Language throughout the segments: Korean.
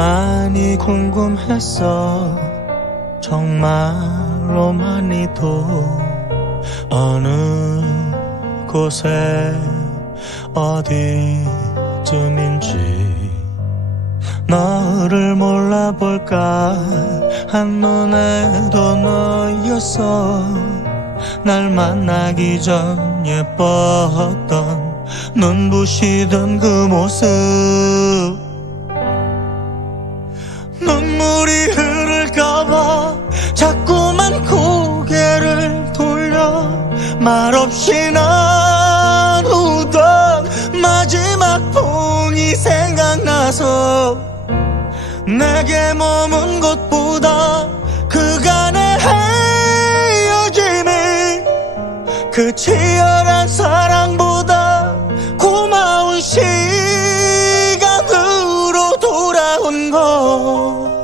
많이 궁금했어. 정말로 많이도 어느 곳에 어디쯤인지 너를 몰라볼까 한눈에도 너였어. 날 만나기 전 예뻤던 눈부시던 그 모습 눈물이 흐를까봐 자꾸만 고개를 돌려 말없이 나누던 마지막 봉이 생각나서 내게 머문 것보다 그간의 헤어짐이 그 치열한 사랑보다 고마운 시 돌아온 거야.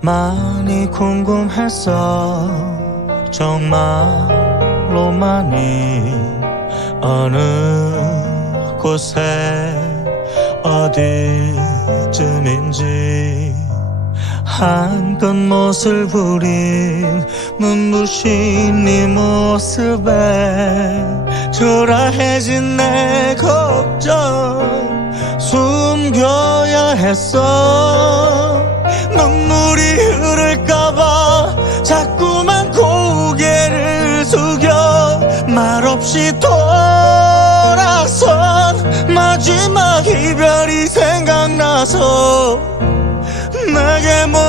많이 궁금했어 정말로 많이 어느 곳에 어디쯤인지 한껏 못을 부린 눈부신 네 모습에 초라해진 내 걱정 숨겨야 했어. 눈물이 흐를까봐 자꾸만 고개를 숙여 말없이 돌아선 마지막 이별이 생각나서 내게 머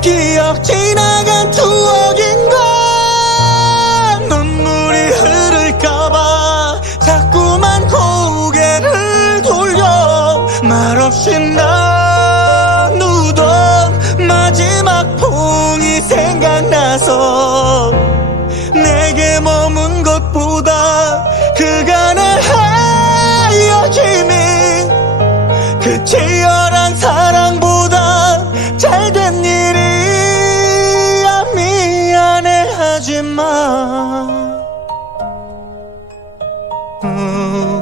기억 지나간 추억인걸 눈물이 흐를까봐 자꾸만 고개를 돌려 말없이 나누던 마지막 봉이 생각나서 음.